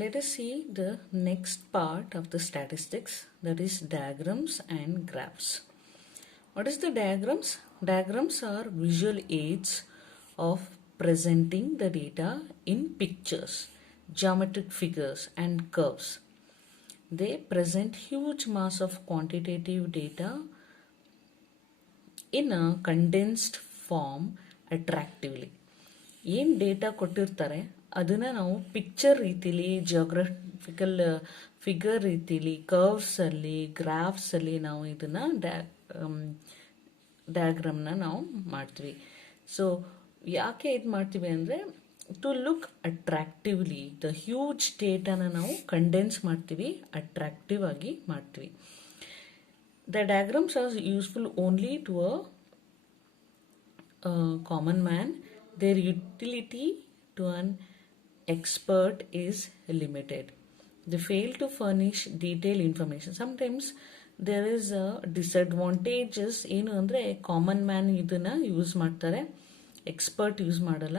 Let us see the next part of the statistics, that is diagrams and graphs. What is the diagrams? Diagrams are visual aids of presenting the data in pictures, geometric figures and curves. They present huge mass of quantitative data in a condensed form attractively. ಏನು data ಕೊಟ್ಟಿರ್ತಾರೆ ಅದನ್ನು ನಾವು picture ರೀತಿಲಿ, geographical figure ರೀತಿಲಿ, ಕರ್ವ್ಸಲ್ಲಿ, ಗ್ರಾಫ್ಸಲ್ಲಿ ನಾವು ಇದನ್ನು ಡಯಾಗ್ರಾಮ್ನ ನಾವು ಮಾಡ್ತೀವಿ. ಸೊ ಯಾಕೆ ಇದು ಮಾಡ್ತೀವಿ ಅಂದರೆ ಟು ಲುಕ್ ಅಟ್ರಾಕ್ಟಿವ್ಲಿ ದ ಹ್ಯೂಜ್ ಡೇಟಾನ ನಾವು ಕಂಡೆನ್ಸ್ ಮಾಡ್ತೀವಿ, ಅಟ್ರಾಕ್ಟಿವ್ ಆಗಿ ಮಾಡ್ತೀವಿ. The diagrams are useful only to a common man. Their utility to an expert is limited. They fail to furnish detailed information. Sometimes there is a disadvantages ಏನು ಅಂದರೆ common man ಇದನ್ನ use ಮಾಡ್ತಾರೆ, expert use ಮಾಡಲ್ಲ.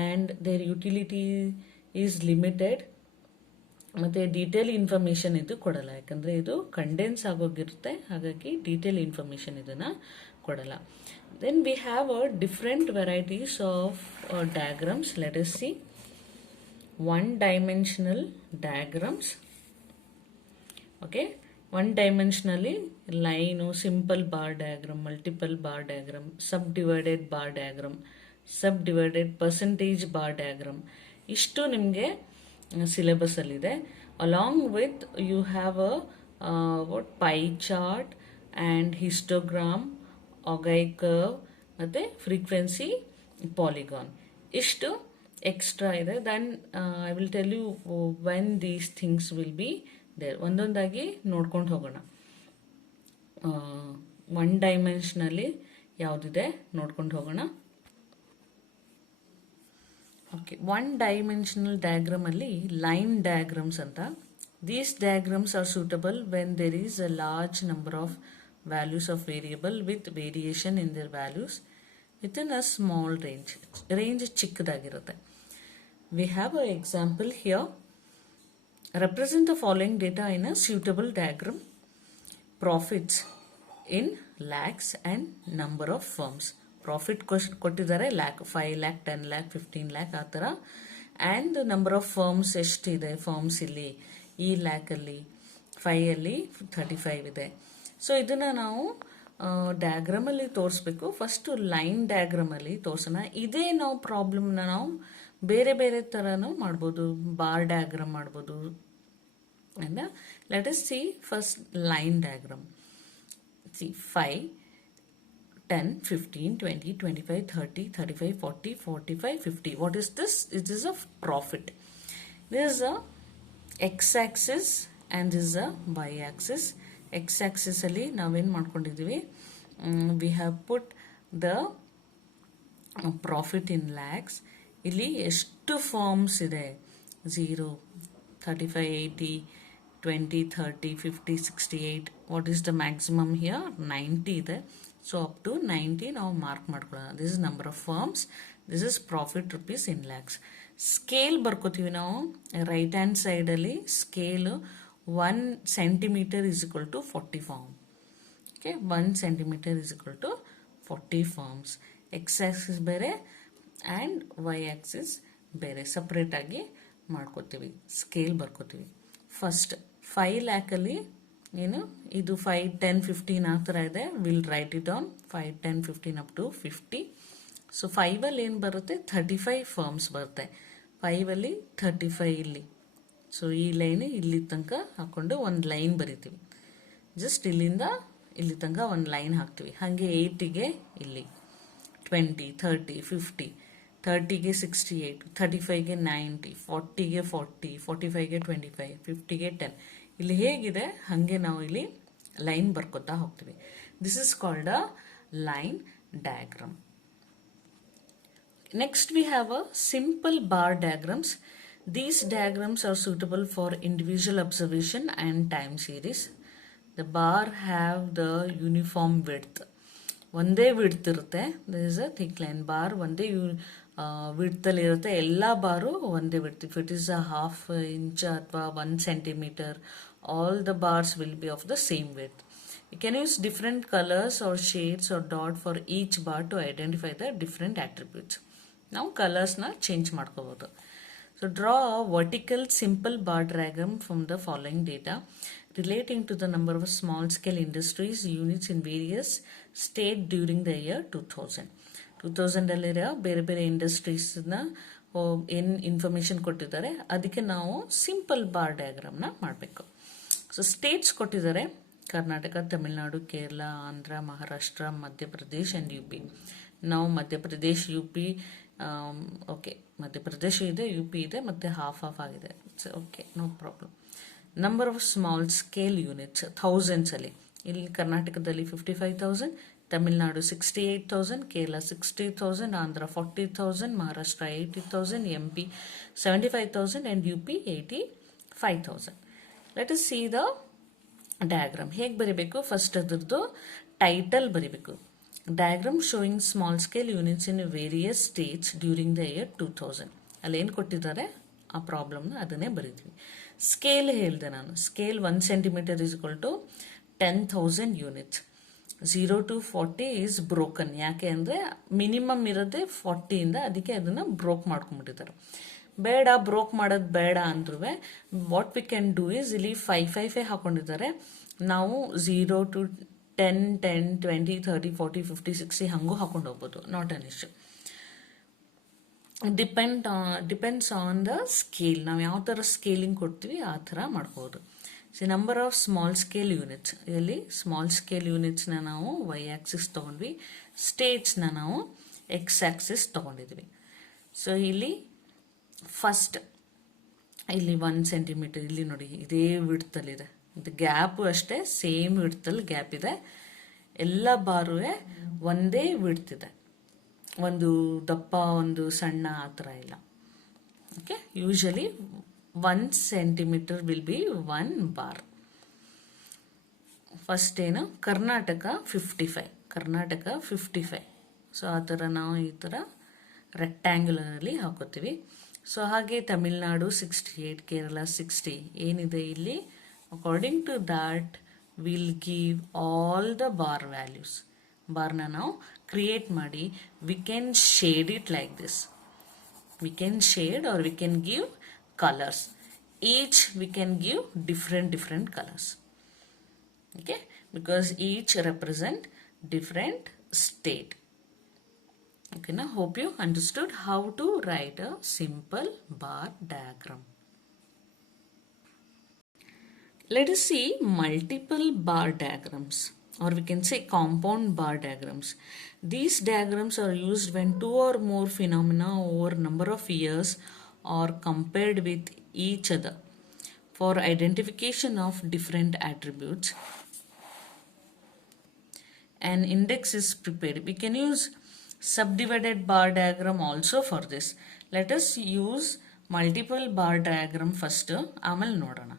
And their utility is limited. ಮತ್ತು detail information ಇದು ಕೊಡಲ್ಲ, ಯಾಕಂದರೆ ಇದು ಕಂಡೆನ್ಸ್ ಆಗೋಗಿರುತ್ತೆ, ಹಾಗಾಗಿ ಡೀಟೇಲ್ ಇನ್ಫಾರ್ಮೇಷನ್ ಇದನ್ನು ಕೊಡಲ್ಲ. Then we have a different varieties of diagrams. Let us see one dimensional diagrams. Okay, one ಡೈಮೆನ್ಷನಲ್ಲಿ line, simple bar diagram, multiple bar diagram, sub divided bar diagram, sub divided percentage bar diagram, ಇಷ್ಟು ನಿಮಗೆ syllabus ಅಲ್ಲಿದೆ. Along with you have a pie chart and histogram, ogive curve ಮತ್ತು frequency polygon, ಇಷ್ಟು extra ಇದೆ. Then I will tell you when these things will be there. ಒಂದೊಂದಾಗಿ ನೋಡ್ಕೊಂಡು ಹೋಗೋಣ. One ಡೈಮೆನ್ಷನಲ್ಲಿ ಯಾವುದಿದೆ ನೋಡ್ಕೊಂಡು ಹೋಗೋಣ. ಓಕೆ, ಒನ್ ಡೈಮೆನ್ಷನಲ್ ಡಯಾಗ್ರಾಮ್ ಅಲ್ಲಿ ಲೈನ್ ಡಯಾಗ್ರಾಮ್ಸ್ ಅಂತ. These diagrams are suitable when there is a large number of values of variable with variation in their values with in a small range ಚಿಕ್ಕದಾಗಿರುತ್ತೆ. We have a example here. Represent the following data in a suitable diagram. Profits in lakhs and number of firms. Profit ಕೊಟ್ಟಿದ್ದಾರೆ lakh, 5 lakh, 10 lakh, 15 lakh ಆ ಥರ. And number of firms ಎಷ್ಟಿದೆ, firms ಇಲ್ಲಿ ಈ ಲ್ಯಾಕಲ್ಲಿ 5ಅಲ್ಲಿ 35 ಇದೆ. So ಇದನ್ನು ನಾವು ಡಯಾಗ್ರಾಮಲ್ಲಿ ತೋರಿಸ್ಬೇಕು. ಫಸ್ಟು ಲೈನ್ ಡಯಾಗ್ರಾಮಲ್ಲಿ ತೋರಿಸೋಣ. ಇದೇ ನಾವು ಪ್ರಾಬ್ಲಮ್ನ ನಾವು ಬೇರೆ ಬೇರೆ ಥರನೂ ಮಾಡ್ಬೋದು, ಬಾರ್ ಡಯಾಗ್ರಾಮ್ ಮಾಡ್ಬೋದು. And let us C first line diagram. C 5, 10, 15, 20, 25, 30, 35, 40, 45, 50. What is this? It is a profit. This is a x-axis and this is a y-axis. X-axis ಅಲ್ಲಿ ನಾವೇನು ಮಾಡ್ಕೊಂಡಿದ್ದೀವಿ, we have put the profit in lakhs. ಇಲ್ಲಿ ಎಷ್ಟು forms ಇದೆ, 0, 35, 80, 20, 30, 50, 68. What is the maximum here? 90 ಇದೆ. So up to 90 ನಾವು mark ಮಾಡ್ಕೊಳ್ಳೋಣ. This is number of firms, this is profit rupees in lakhs. Scale ಬರ್ಕೋತೀವಿ ನಾವು ರೈಟ್ ಹ್ಯಾಂಡ್ ಸೈಡಲ್ಲಿ. Scale 1 centimeter is equal to 40 firm. Okay, 1 centimeter is equal to 40 firms. X axis ಬೇರೆ and Y Axis ಬೇರೆ separate ಆಗಿ ಮಾಡ್ಕೋತೀವಿ, scale ಬರ್ಕೋತೀವಿ. First 5 lakhಲ್ಲಿ ಏನು ಇದು 5, 10, 15 ಆ ಥರ ಇದೆ. Will write it down 5, 10, 15 up to 50. So 5ಅಲ್ಲಿ ಏನು ಬರುತ್ತೆ, 35 ಫರ್ಮ್ಸ್ ಬರುತ್ತೆ. 5ಅಲ್ಲಿ 35 ಇಲ್ಲಿ. ಸೊ ಈ ಲೈನ್ ಇಲ್ಲಿ ತನಕ ಹಾಕ್ಕೊಂಡು ಒಂದು ಲೈನ್ ಬರಿತೀವಿ. ಜಸ್ಟ್ ಇಲ್ಲಿಂದ ಇಲ್ಲಿ ತನಕ ಒಂದು ಲೈನ್ ಹಾಕ್ತೀವಿ. ಹಾಗೆ 8ಗೆ ಇಲ್ಲಿ 20, 30, 50, 30ಗೆ 68, 35ಗೆ 90, 40ಗೆ 40, 45ಗೆ 25, 50ಗೆ 10. ಇಲ್ಲಿ ಹೇಗಿದೆ ಹಾಗೆ ನಾವು ಇಲ್ಲಿ ಲೈನ್ ಬರ್ಕೋತಾ ಹೋಗ್ತೀವಿ. This is called a line diagram. Next we have a simple bar diagrams. These diagrams are suitable for individual observation and time series. The bar have the uniform width. ಒಂದೇ ವಿಡ್ತ್ ಇರುತ್ತೆ. This is a thick line bar. ಒಂದೇ ವಿಡ್ತಲ್ಲಿರುತ್ತೆ, ಎಲ್ಲ ಬಾರು ಒಂದೇ width. If it is a half inch ಅಥವಾ 1 centimeter, all the bars will be of the same width. You can use different colors or shades or dot for each bar to identify the different attributes. ನಾವು ಕಲರ್ಸ್ನ change ಮಾಡ್ಕೋಬಹುದು. So draw a vertical simple bar diagram from the following data relating to the number of small scale industries units in various state during the year 2000. 2000 ಅಲ್ಲಿರೋ ಬೇರೆ ಬೇರೆ ಇಂಡಸ್ಟ್ರೀಸ್ನ ಏನು information ಕೊಟ್ಟಿದ್ದಾರೆ ಅದಕ್ಕೆ ನಾವು simple bar ಡಯಾಗ್ರಾಮ್ನ ಮಾಡಬೇಕು. ಸೊ ಸ್ಟೇಟ್ಸ್ ಕೊಟ್ಟಿದ್ದಾರೆ: Karnataka, Tamil Nadu, Kerala, Andhra, Maharashtra, Madhya Pradesh and U P. ನಾವು Madhya Pradesh, U P, okay, Madhya Pradesh ಇದೆ, ಯು ಪಿ ಇದೆ, ಮತ್ತು ಹಾಫ್ ಆಗಿದೆ. Okay, no problem. Number of small scale units ಥೌಸಂಡ್ಸಲ್ಲಿ. ಇಲ್ಲಿ ಕರ್ನಾಟಕದಲ್ಲಿ 55,000, Tamil Nadu 68,000, Kerala 60,000, Andhra 40,000, Maharashtra 80,000, M P 75,000 and U P 85,000. Let us see the diagram. ಹೇಗೆ ಬರೀಬೇಕು? ಫಸ್ಟ್ ಅದರದ್ದು ಟೈಟಲ್ ಬರೀಬೇಕು. Diagram showing small scale units in various States during the year 2000. ಅಲ್ಲೇನು ಕೊಟ್ಟಿದ್ದಾರೆ ಆ ಪ್ರಾಬ್ಲಮ್ನ ಅದನ್ನೇ ಬರೀತೀವಿ. ಸ್ಕೇಲ್ ಹೇಳಿದೆ ನಾನು. Scale 1 centimeter is equal to 10,000 units. 0 to 40 is broken. ಯಾಕೆ ಅಂದರೆ ಮಿನಿಮಮ್ ಇರೋದೇ 40ಇಂದ, ಅದಕ್ಕೆ ಅದನ್ನು ಬ್ರೋಕ್ ಮಾಡ್ಕೊಂಡ್ಬಿಟ್ಟಿದ್ದಾರೆ. ಬೇಡ, ಬ್ರೋಕ್ ಮಾಡೋದು ಬೇಡ ಅಂದ್ರೂ what we can do is, ಇಲ್ಲಿ 5 ಹಾಕೊಂಡಿದ್ದಾರೆ. ನಾವು 0 to 10, 10, 20, 30, 40, 50, 60 ಹಂಗೂ ಹಾಕೊಂಡು ಹೋಗ್ಬೋದು. Not an issue. Depends on the scale. ನಾವು ಯಾವ ಥರ ಸ್ಕೇಲಿಂಗ್ ಕೊಡ್ತೀವಿ ಆ ಥರ ಮಾಡ್ಬೋದು. C number of small scale units. ಇಲ್ಲಿ ಸ್ಮಾಲ್ ಸ್ಕೇಲ್ ಯೂನಿಟ್ಸ್ನ ನಾವು ವೈ ಆಕ್ಸಿಸ್ ತೊಗೊಂಡ್ವಿ, ಸ್ಟೇಟ್ಸ್ನ ನಾವು ಎಕ್ಸ್ ಆಕ್ಸಿಸ್ ತೊಗೊಂಡಿದ್ವಿ. ಸೊ ಇಲ್ಲಿ ಫಸ್ಟ್ ಇಲ್ಲಿ 1 centimeter, ಇಲ್ಲಿ ನೋಡಿ ಇದೇ ವಿಡ್ತಲ್ಲಿದೆ. ಇದು ಗ್ಯಾಪು ಅಷ್ಟೇ, ಸೇಮ್ ವಿಡ್ತಲ್ಲಿ ಗ್ಯಾಪ್ ಇದೆ. ಎಲ್ಲ ಬಾರು ಒಂದೇ ವಿಡ್ತಿದೆ, ಒಂದು ದಪ್ಪ ಒಂದು ಸಣ್ಣ ಆ ಥರ ಇಲ್ಲ. Okay, usually 1 centimeter will be 1 bar. First ಏನು, ಕರ್ನಾಟಕ 55, ಕರ್ನಾಟಕ 55. ಸೊ ಆ ಥರ ನಾವು ಈ ಥರ ರೆಕ್ಟ್ಯಾಂಗ್ಯುಲರಲ್ಲಿ ಹಾಕೋತೀವಿ. ಸೊ ಹಾಗೆ ತಮಿಳ್ನಾಡು 68, ಕೇರಳ 60 ಏನಿದೆ ಇಲ್ಲಿ, according to that will give all the bar values. ಬಾರ್ನ ನಾವು ಕ್ರಿಯೇಟ್ ಮಾಡಿ we can shade it like this. We can shade or we can give colors. Each we can give different colors. Okay, because each represent different state. Okay, now hope you understood how to write a simple bar diagram. Let us see multiple bar diagrams, or we can say compound bar diagrams. These diagrams are used when two or more phenomena over number of years are compared with each other for identification of different attributes. An index is prepared. We can use subdivided bar diagram also for this. Let us use multiple bar diagram first, ಆಮೇಲೆ ನೋಡೋಣ.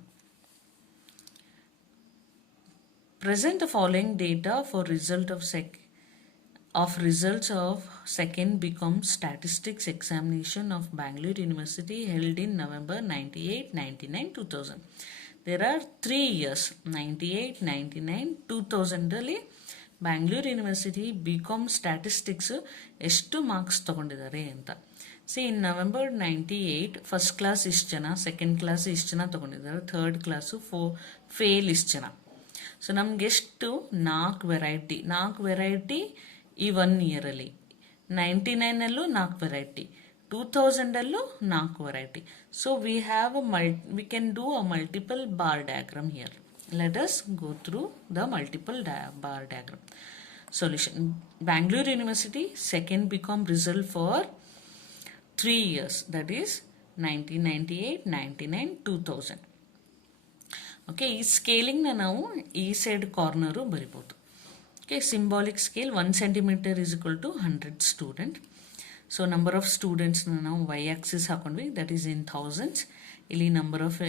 Present the following data for result of results of second BCom statistics examination of Bangalore University held in November 98, 99, 2000. There are 3 years, 98, 99, 2000 ಅಲ್ಲಿ Bangalore university BCom statistics ಎಷ್ಟು marks ತಗೊಂಡಿದ್ದಾರೆ ಅಂತ. C in November 98 first class ಇಷ್ಟು ಜನ, second class ಇಷ್ಟು ಜನ ತಗೊಂಡಿದ್ದಾರೆ, third class fail ಇಷ್ಟು ಜನ. ಸೊ ನಮಗೆಷ್ಟು 4 ವೆರೈಟಿ ಈ 1 ಇಯರಲ್ಲಿ. 99ಅಲ್ಲೂ 4 ವೆರೈಟಿ, 2000ಅಲ್ಲೂ 4 variety. So we can do a multiple bar diagram here. Let us go through the multiple bar diagram. Solution. Bangalore University second BCom result for 3 years, that is 1998, 99, 2000. Okay, ಈ ಸ್ಕೇಲಿಂಗ್ನ ನಾವು ಈ side corner ಬರಿಬೋದು. Okay, symbolic scale 1 centimeter is equal to 100 student. So number of ಸ್ಟೂಡೆಂಟ್ಸ್ನ ನಾವು Y axis ಹಾಕೊಂಡ್ವಿ, that is in thousands. ಇಲ್ಲಿ number of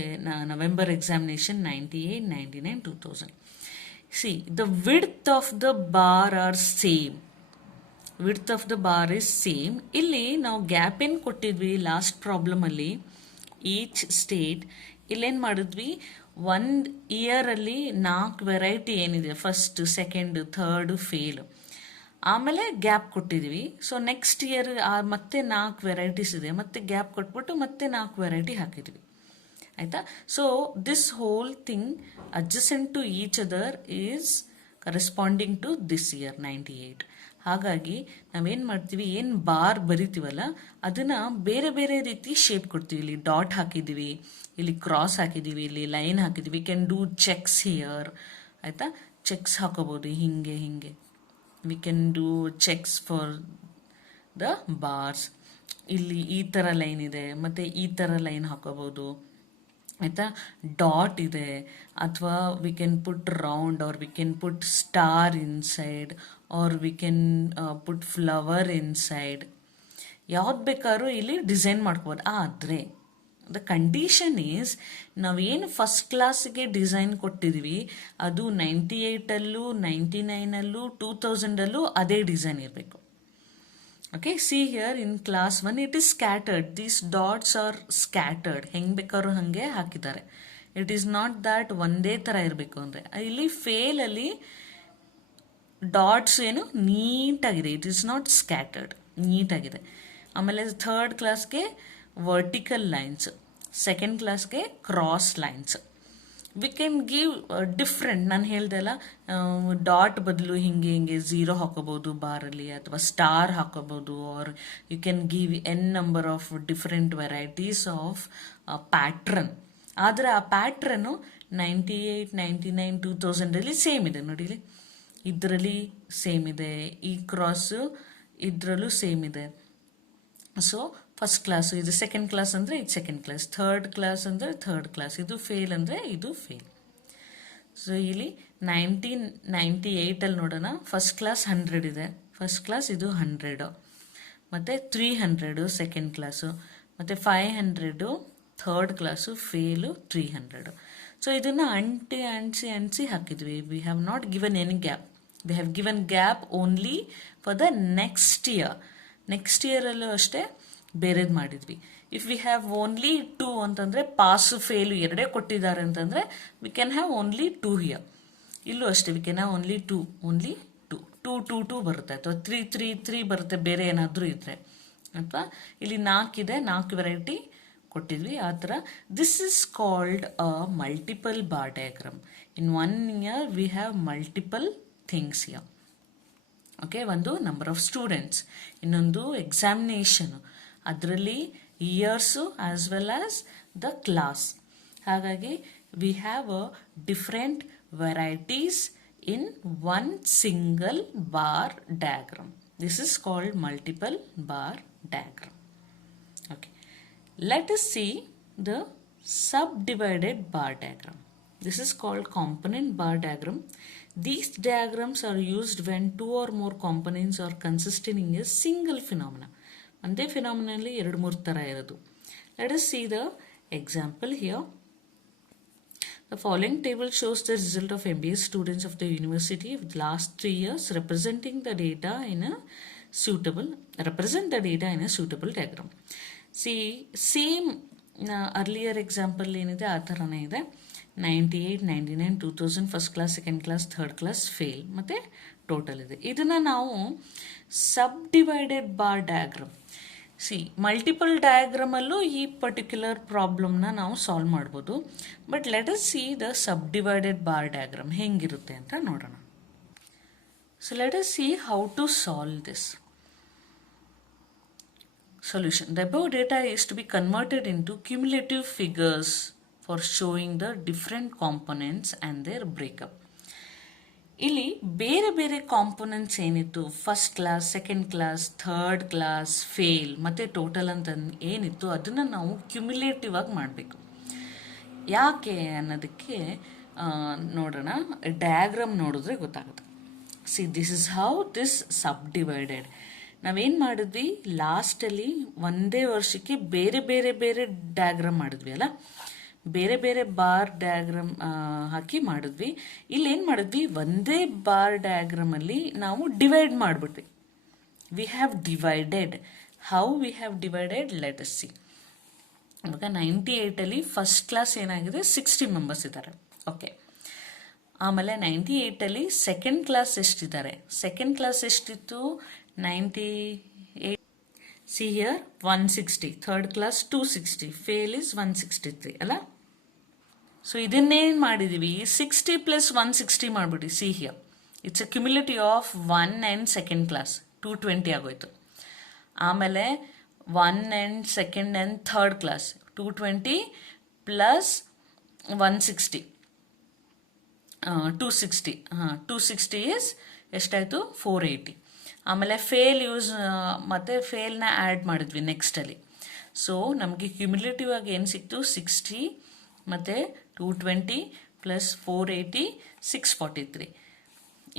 November examination 98, 99, 2000. See the width of the bar are same. Width of the bar is same. ಇಲ್ಲಿ ನಾವು gap ಏನು ಕೊಟ್ಟಿದ್ವಿ last ಪ್ರಾಬ್ಲಮಲ್ಲಿ, each state ಇಲ್ಲೇನು ಮಾಡಿದ್ವಿ, ಒಂದು ಇಯರಲ್ಲಿ 4 ವೆರೈಟಿ ಏನಿದೆ, ಫಸ್ಟ್, ಸೆಕೆಂಡ್, ಥರ್ಡ್, ಫೇಲ್, ಆಮೇಲೆ ಗ್ಯಾಪ್ ಕೊಟ್ಟಿದ್ವಿ. ಸೊ ನೆಕ್ಸ್ಟ್ ಇಯರ್ ಮತ್ತೆ 4 ವೆರೈಟೀಸ್ ಇದೆ, ಮತ್ತೆ ಗ್ಯಾಪ್ ಕೊಟ್ಬಿಟ್ಟು ಮತ್ತೆ 4 ವೆರೈಟಿ ಹಾಕಿದ್ವಿ, ಆಯಿತಾ. So this whole thing adjacent to each other is corresponding to this year 98. ಹಾಗಾಗಿ ನಾವೇನು ಮಾಡ್ತೀವಿ, ಏನು ಬಾರ್ ಬರಿತೀವಲ್ಲ ಅದನ್ನು ಬೇರೆ ಬೇರೆ ರೀತಿ ಶೇಪ್ ಕೊಡ್ತೀವಿ. ಇಲ್ಲಿ ಡಾಟ್ ಹಾಕಿದ್ದೀವಿ, ಇಲ್ಲಿ ಕ್ರಾಸ್ ಹಾಕಿದ್ದೀವಿ, ಇಲ್ಲಿ ಲೈನ್ ಹಾಕಿದ್ದೀವಿ. ಕ್ಯಾನ್ ಡೂ ಚೆಕ್ಸ್ ಹಿಯರ್, ಆಯಿತಾ. ಚೆಕ್ಸ್ ಹಾಕೋಬೋದು ಹಿಂಗೆ ಹಿಂಗೆ. V can do cheques for the bars. ಇಲ್ಲಿ ಈ ಥರ ಲೈನ್ ಇದೆ, ಮತ್ತು ಈ ಥರ ಲೈನ್ ಹಾಕೋಬೋದು, ಆಯಿತಾ. ಡಾಟ್ ಇದೆ, ಅಥವಾ we can put round, or we can put star inside, or we can put flower inside. ಯಾವ್ದು ಬೇಕಾದ್ರೂ ಇಲ್ಲಿ ಡಿಸೈನ್ ಮಾಡ್ಕೋಬೋದು. ಆದರೆ ದ ಕಂಡೀಷನ್ ಈಸ್, ನಾವೇನು ಫಸ್ಟ್ ಕ್ಲಾಸಿಗೆ ಡಿಸೈನ್ ಕೊಟ್ಟಿದ್ವಿ ಅದು 98ಅಲ್ಲೂ 99ಅಲ್ಲೂ 2000ಅಲ್ಲೂ ಅದೇ ಡಿಸೈನ್ ಇರಬೇಕು. Okay, see here in class 1 it is scattered, these dots are scattered, ಹೆಂಗೆ ಬೇಕಾದ್ರೂ ಹಾಗೆ ಹಾಕಿದ್ದಾರೆ. ಇಟ್ ಈಸ್ ನಾಟ್ ದ್ಯಾಟ್ ಒಂದೇ ಥರ ಇರಬೇಕು ಅಂದರೆ. ಇಲ್ಲಿ ಫೇಲಲ್ಲಿ ಡಾಟ್ಸ್ ಏನು ನೀಟಾಗಿದೆ, ಇಟ್ ಈಸ್ ನಾಟ್ ಸ್ಕ್ಯಾಟರ್ಡ್, ನೀಟಾಗಿದೆ. ಆಮೇಲೆ ಥರ್ಡ್ ಕ್ಲಾಸ್ಗೆ ವರ್ಟಿಕಲ್ ಲೈನ್ಸ್, ಸೆಕೆಂಡ್ ಕ್ಲಾಸ್ಗೆ cross lines. V can give different, ನಾನು ಹೇಳ್ದೆ ಅಲ್ಲ, ಡಾಟ್ ಬದಲು ಹಿಂಗೆ ಹಿಂಗೆ 0 ಹಾಕೋಬೋದು ಬಾರಲ್ಲಿ, ಅಥವಾ ಸ್ಟಾರ್ ಹಾಕೋಬೋದು, or you can give n number of different varieties of pattern. ಆದರೆ ಆ ಪ್ಯಾಟ್ರನ್ನು 98, 99, 2000ಅಲ್ಲಿ ಸೇಮ್ ಇದೆ ನೋಡಿಲಿ. ಇದರಲ್ಲಿ ಸೇಮ್ ಇದೆ, ಈ ಕ್ರಾಸು ಇದರಲ್ಲೂ ಸೇಮ್ ಇದೆ. ಸೊ ಫಸ್ಟ್ ಕ್ಲಾಸು ಇದು ಸೆಕೆಂಡ್ ಕ್ಲಾಸ್ ಅಂದರೆ ಇದು ಸೆಕೆಂಡ್ ಕ್ಲಾಸ್, ಥರ್ಡ್ ಕ್ಲಾಸ್ ಅಂದರೆ ಥರ್ಡ್ ಕ್ಲಾಸ್, ಇದು ಫೇಲ್ ಅಂದರೆ ಇದು ಫೇಲ್. ಸೊ ಇಲ್ಲಿ 98ಅಲ್ಲಿ ನೋಡೋಣ, ಫಸ್ಟ್ ಕ್ಲಾಸ್ 100 ಇದೆ, ಫಸ್ಟ್ ಕ್ಲಾಸ್ ಇದು 100, ಮತ್ತು 300 ಸೆಕೆಂಡ್ ಕ್ಲಾಸು, ಮತ್ತು 500 ಥರ್ಡ್ ಕ್ಲಾಸು, ಫೇಲು 300. ಸೊ ಇದನ್ನು ಅಂಟಿಸಿ ಹಾಕಿದ್ವಿ. We have not given any gap, we have given gap only for the next year. Next ಇಯರಲ್ಲೂ ಅಷ್ಟೇ ಬೇರೆದು ಮಾಡಿದ್ವಿ. ಇಫ್ ವಿ ಹ್ಯಾವ್ ಓನ್ಲಿ 2 ಅಂತಂದರೆ, ಪಾಸು ಫೇಲು ಎರಡೇ ಕೊಟ್ಟಿದ್ದಾರೆ ಅಂತಂದರೆ we can have only 2 here. ಇಲ್ಲೂ ಅಷ್ಟೇ ವಿ ಕ್ಯಾನ್ ಹ್ಯಾವ್ ಓನ್ಲಿ 2 ಬರುತ್ತೆ, ಅಥವಾ 3 ಬರುತ್ತೆ ಬೇರೆ ಏನಾದರೂ ಇದ್ದರೆ, ಅಥವಾ ಇಲ್ಲಿ 4 ಇದೆ, 4 ವೆರೈಟಿ ಕೊಟ್ಟಿದ್ವಿ ಆ ಥರ. This is called a multiple bar diagram. In 1 year we have multiple things here. Okay, ಒಂದು ನಂಬರ್ ಆಫ್ ಸ್ಟೂಡೆಂಟ್ಸ್, ಇನ್ನೊಂದು ಎಕ್ಸಾಮಿನೇಷನು, ಅದರಲ್ಲಿ years as well as the class. ಹಾಗಾಗಿ we have a different varieties in 1 single bar diagram. This is called multiple bar diagram. Okay, let us see the subdivided bar diagram. This is called component bar diagram. These diagrams are used when 2 or more components are consisting in a single phenomena. ಒಂದೇ ಫಿನಾಮಿನಲ್ಲಿ 2-3 ಥರ ಇರೋದು. Let us see the example here. The following table shows the result of MBA students of the university of the last 3 years represent the data in a suitable diagram. See same earlier example ಏನಿದೆ ಆ ಥರನೇ ಇದೆ. 98, 99, 2000 first class, second class, third class, fail, ಮತ್ತು total ಇದೆ. ಇದನ್ನು ನಾವು sub divided bar diagram, see multiple ಡಯಾಗ್ರಾಮಲ್ಲೂ ಈ ಪರ್ಟಿಕ್ಯುಲರ್ ಪ್ರಾಬ್ಲಮ್ನ ನಾವು ಸಾಲ್ವ್ ಮಾಡ್ಬೋದು. But let us see the sub divided bar diagram ಹೆಂಗಿರುತ್ತೆ ಅಂತ ನೋಡೋಣ. So let us see how to solve this. Solution. The above data is to be converted into cumulative figures for showing the different components and their breakup. ಇಲ್ಲಿ ಬೇರೆ ಬೇರೆ components ಏನಿತ್ತು, first class, second class, third class, fail ಮತ್ತು total ಅಂತ ಏನಿತ್ತು ಅದನ್ನು ನಾವು cumulative ಆಗಿ ಮಾಡಬೇಕು. ಯಾಕೆ ಅನ್ನೋದಕ್ಕೆ ನೋಡೋಣ, ಡಯಾಗ್ರಾಮ್ ನೋಡಿದ್ರೆ ಗೊತ್ತಾಗುತ್ತೆ. See this is how this sub divided. ನಾವೇನು ಮಾಡಿದ್ವಿ, ಲಾಸ್ಟಲ್ಲಿ ಒಂದೇ ವರ್ಷಕ್ಕೆ ಬೇರೆ ಬೇರೆ ಬೇರೆ ಡಯಾಗ್ರಾಮ್ ಮಾಡಿದ್ವಿ ಅಲ್ಲ, ಬೇರೆ ಬೇರೆ ಬಾರ್ ಡಯಾಗ್ರಾಮ್ ಹಾಕಿ ಮಾಡಿದ್ವಿ. ಇಲ್ಲಿ ಏನು ಮಾಡಿದ್ವಿ, ಒಂದೇ ಬಾರ್ ಡಯಾಗ್ರಾಮಲ್ಲಿ ನಾವು divide ಮಾಡಿಬಿಟ್ವಿ. we have divided. How we have divided? Let us see. ಇವಾಗ 98ಅಲ್ಲಿ ಫಸ್ಟ್ ಕ್ಲಾಸ್ ಏನಾಗಿದೆ 60 ಮೆಂಬರ್ಸ್ ಇದ್ದಾರೆ. ಓಕೆ, ಆಮೇಲೆ 98ಅಲ್ಲಿ ಸೆಕೆಂಡ್ ಕ್ಲಾಸ್ ಎಷ್ಟಿದ್ದಾರೆ? ಸೆಕೆಂಡ್ ಕ್ಲಾಸ್ ಎಷ್ಟಿತ್ತು? 98. See here 160. Third class 260. Fail is 163 ಅಲ್ಲ. ಸೊ ಇದನ್ನೇನು ಮಾಡಿದ್ದೀವಿ? 60 ಪ್ಲಸ್ 160 ಮಾಡಿಬಿಡಿ. See here it's a cumulative of 1 and second class 220 ಆಗೋಯ್ತು. ಆಮೇಲೆ 1 and second and third class 220 plus 160 260. 260 is ಎಷ್ಟಾಯಿತು? 480. ಆಮೇಲೆ ಫೇಲ್ ಯೂಸ್ ಮತ್ತು ಫೇಲ್ನ ಆ್ಯಡ್ ಮಾಡಿದ್ವಿ ನೆಕ್ಸ್ಟಲ್ಲಿ. ಸೊ ನಮಗೆ ಕ್ಯುಮ್ಯುಲೇಟಿವ್ ಆಗಿ ಏನು ಸಿಕ್ತು? 60 ಮತ್ತು 220 ಪ್ಲಸ್ 480 643.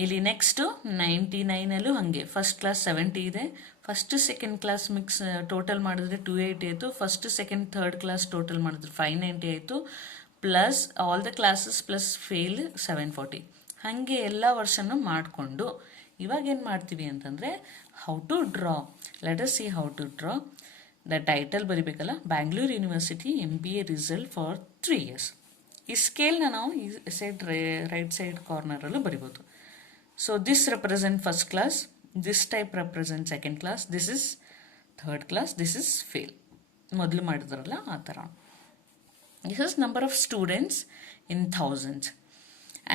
ಇಲ್ಲಿ ನೆಕ್ಸ್ಟು 99ಅಲ್ಲೂ ಹಾಗೆ ಫಸ್ಟ್ ಕ್ಲಾಸ್ 70 ಇದೆ. First second class mix total ಮಾಡಿದ್ರೆ 280 ಆಯಿತು. First second third class total ಮಾಡಿದ್ರೆ 590 ಆಯಿತು. Plus all the classes plus fail 740. ಹಾಗೆ ಎಲ್ಲ ವರ್ಷನೂ ಮಾಡಿಕೊಂಡು ಇವಾಗ ಏನು ಮಾಡ್ತೀವಿ ಅಂತಂದರೆ how to draw. Let us see how to draw. The title ಬರಿಬೇಕಲ್ಲ, Bangalore university MBA result for 3 years. ಈ ಸ್ಕೇಲ್ನ ನಾವು ಈ ಸೈಡ್ ರೈಟ್ ಸೈಡ್ ಕಾರ್ನರಲ್ಲೂ ಬರಿಬೋದು. So this represent first class, this type represent second class, this is third class, this is fail. ಮೊದಲು ಮಾಡಿದ್ರಲ್ಲ ಆ ಥರ. This is number of students in thousands,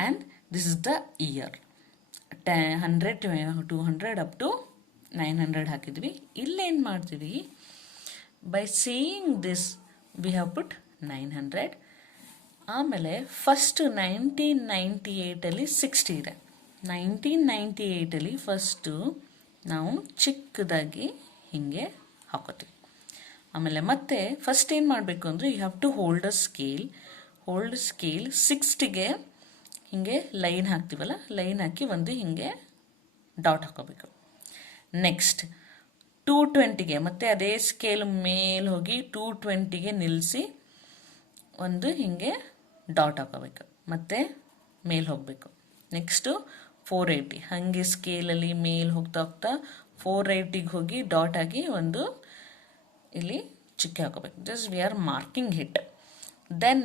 and this is the year. 100 200 up to 900 ಹಾಕಿದ್ವಿ. ಇಲ್ಲೇನು ಮಾಡ್ತೀವಿ? By seeing this we have put 900. ಆಮೇಲೆ first 1998ಅಲ್ಲಿ 60 ಇದೆ. 1998ಅಲ್ಲಿ first ನಾವು ಚಿಕ್ಕದಾಗಿ ಹೀಗೆ ಹಾಕೋತೀವಿ. ಆಮೇಲೆ ಮತ್ತೆ ಫಸ್ಟ್ ಏನು ಮಾಡಬೇಕು ಅಂದರೆ you have to hold scale 60ಗೆ ಹೀಗೆ ಲೈನ್ ಹಾಕ್ತೀವಲ್ಲ, ಲೈನ್ ಹಾಕಿ ಒಂದು ಹೀಗೆ ಡಾಟ್ ಹಾಕೋಬೇಕು. ನೆಕ್ಸ್ಟ್ 220ಗೆ ಮತ್ತೆ ಅದೇ ಸ್ಕೇಲ್ ಮೇಲೆ ಹೋಗಿ 220ಗೆ ನಿಲ್ಲಿಸಿ ಒಂದು ಹೀಗೆ ಡಾಟ್ ಹಾಕೋಬೇಕು, ಮತ್ತೆ ಮೇಲೆ ಹೋಗಬೇಕು. ನೆಕ್ಸ್ಟು 480 ಹಾಗೆ ಸ್ಕೇಲಲ್ಲಿ ಮೇಲೆ ಹೋಗ್ತಾ ಹೋಗ್ತಾ 480ಗೆ ಹೋಗಿ ಡಾಟ್ ಆಗಿ ಒಂದು ಇಲ್ಲಿ ಚಿಕ್ಕೆ ಹಾಕೋಬೇಕು. Just we are marking hit. Then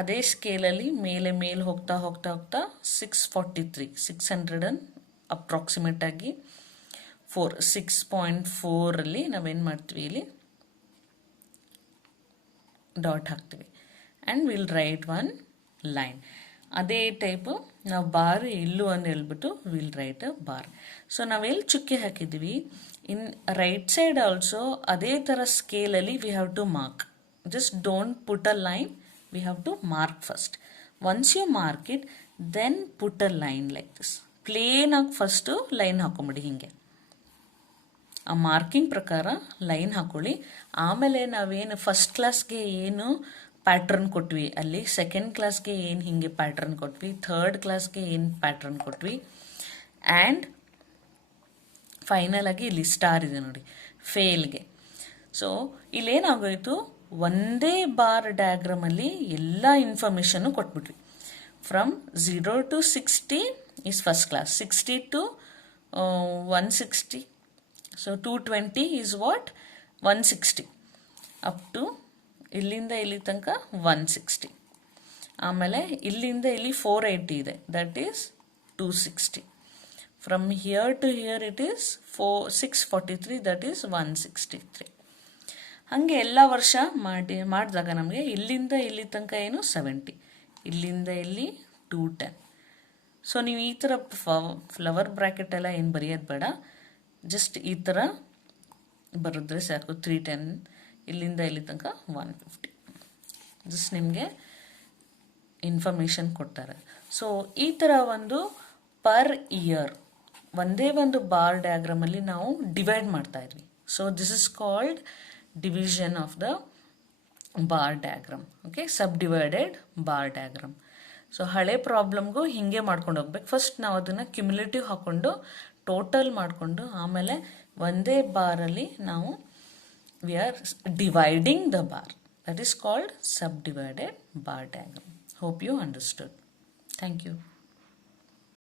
ಅದೇ ಸ್ಕೇಲಲ್ಲಿ ಮೇಲೆ ಹೋಗ್ತಾ 643 600 ಅಪ್ರಾಕ್ಸಿಮೇಟ್ ಆಗಿ 6.4ಅಲ್ಲಿ ನಾವೇನು ಮಾಡ್ತೀವಿ? ಇಲ್ಲಿ ಡಾಟ್ ಹಾಕ್ತೀವಿ and will write one line. ಅದೇ ಟೈಪು ನಾವು ಬಾರ್ ಇಲ್ಲೂ ಒಂದು ಹೇಳ್ಬಿಟ್ಟು will write a bar. So ನಾವೆಲ್ಲಿ ಚುಕ್ಕೆ ಹಾಕಿದ್ದೀವಿ ಇನ್ ರೈಟ್ ಸೈಡ್ ಆಲ್ಸೋ ಅದೇ ಥರ ಸ್ಕೇಲಲ್ಲಿ we have to mark. Just don't put a line, we have to mark first. Once you mark it then put a line like this. ಪ್ಲೇನಾಗಿ first line ಹಾಕೊಂಬಿಡಿ. ಹೀಗೆ ಆ ಮಾರ್ಕಿಂಗ್ ಪ್ರಕಾರ line ಹಾಕೊಳ್ಳಿ. ಆಮೇಲೆ ನಾವೇನು ಫಸ್ಟ್ ಕ್ಲಾಸ್ಗೆ ಏನು ಪ್ಯಾಟ್ರನ್ ಕೊಟ್ವಿ, ಅಲ್ಲಿ ಸೆಕೆಂಡ್ ಕ್ಲಾಸ್ಗೆ ಏನು ಹೀಗೆ ಪ್ಯಾಟ್ರನ್ ಕೊಟ್ವಿ, ಥರ್ಡ್ ಕ್ಲಾಸ್ಗೆ ಏನು ಪ್ಯಾಟ್ರನ್ ಕೊಟ್ವಿ, ಆ್ಯಂಡ್ ಫೈನಲ್ ಆಗಿ ಇಲ್ಲಿ ಸ್ಟಾರ್ ಇದೆ ನೋಡಿ ಫೇಲ್ಗೆ. ಸೊ ಇಲ್ಲೇನಾಗೋಯ್ತು? ಒಂದೇ ಬಾರ್ ಡಯಾಗ್ರಾಮಲ್ಲಿ ಎಲ್ಲ ಇನ್ಫಾರ್ಮೇಷನ್ನು ಕೊಟ್ಬಿಟ್ವಿ. From 0 to 60 is first class, 60 to 160. So 220 is what? 160 up to ಇಲ್ಲಿಂದ ಇಲ್ಲಿ ತನಕ 160. ಆಮೇಲೆ ಇಲ್ಲಿಂದ ಇಲ್ಲಿ 480 ಇದೆ, that is 260. From here to here it is 643, that is 163. ಹಾಗೆ ಎಲ್ಲ ವರ್ಷ ಮಾಡಿದಾಗ ನಮಗೆ ಇಲ್ಲಿಂದ ಇಲ್ಲಿ ತನಕ ಏನು 70, ಇಲ್ಲಿಂದ ಇಲ್ಲಿ 210. ಸೊ ನೀವು ಈ ಥರ ಫ್ಲವರ್ ಬ್ರ್ಯಾಕೆಟ್ ಎಲ್ಲ ಏನು ಬರೆಯೋದು ಬೇಡ, ಜಸ್ಟ್ ಈ ಥರ ಬರೆದ್ರೆ ಸಾಕು. 310 ಇಲ್ಲಿಂದ ಇಲ್ಲಿ ತನಕ 150. ಜಸ್ಟ್ ನಿಮಗೆ ಇನ್ಫಾರ್ಮೇಷನ್ ಕೊಡ್ತಾರೆ. ಸೊ ಈ ಥರ ಒಂದು ಪರ್ ಇಯರ್ ಒಂದೇ ಒಂದು ಬಾರ್ ಡಯಾಗ್ರಾಮಲ್ಲಿ ನಾವು ಡಿವೈಡ್ ಮಾಡ್ತಾ ಇದ್ವಿ. So this is called division of the bar diagram. Okay, sub divided bar diagram. So ಹಳೆ ಪ್ರಾಬ್ಲಮ್ಗೂ ಹೀಗೆ ಮಾಡ್ಕೊಂಡು ಹೋಗ್ಬೇಕು. ಫಸ್ಟ್ ನಾವು ಅದನ್ನು ಕ್ಯುಮ್ಯುಲೇಟಿವ್ ಹಾಕ್ಕೊಂಡು ಟೋಟಲ್ ಮಾಡಿಕೊಂಡು ಆಮೇಲೆ ಒಂದೇ ಬಾರಲ್ಲಿ ನಾವು we are dividing the bar. That is called subdivided bar diagram. Hope you understood. Thank you.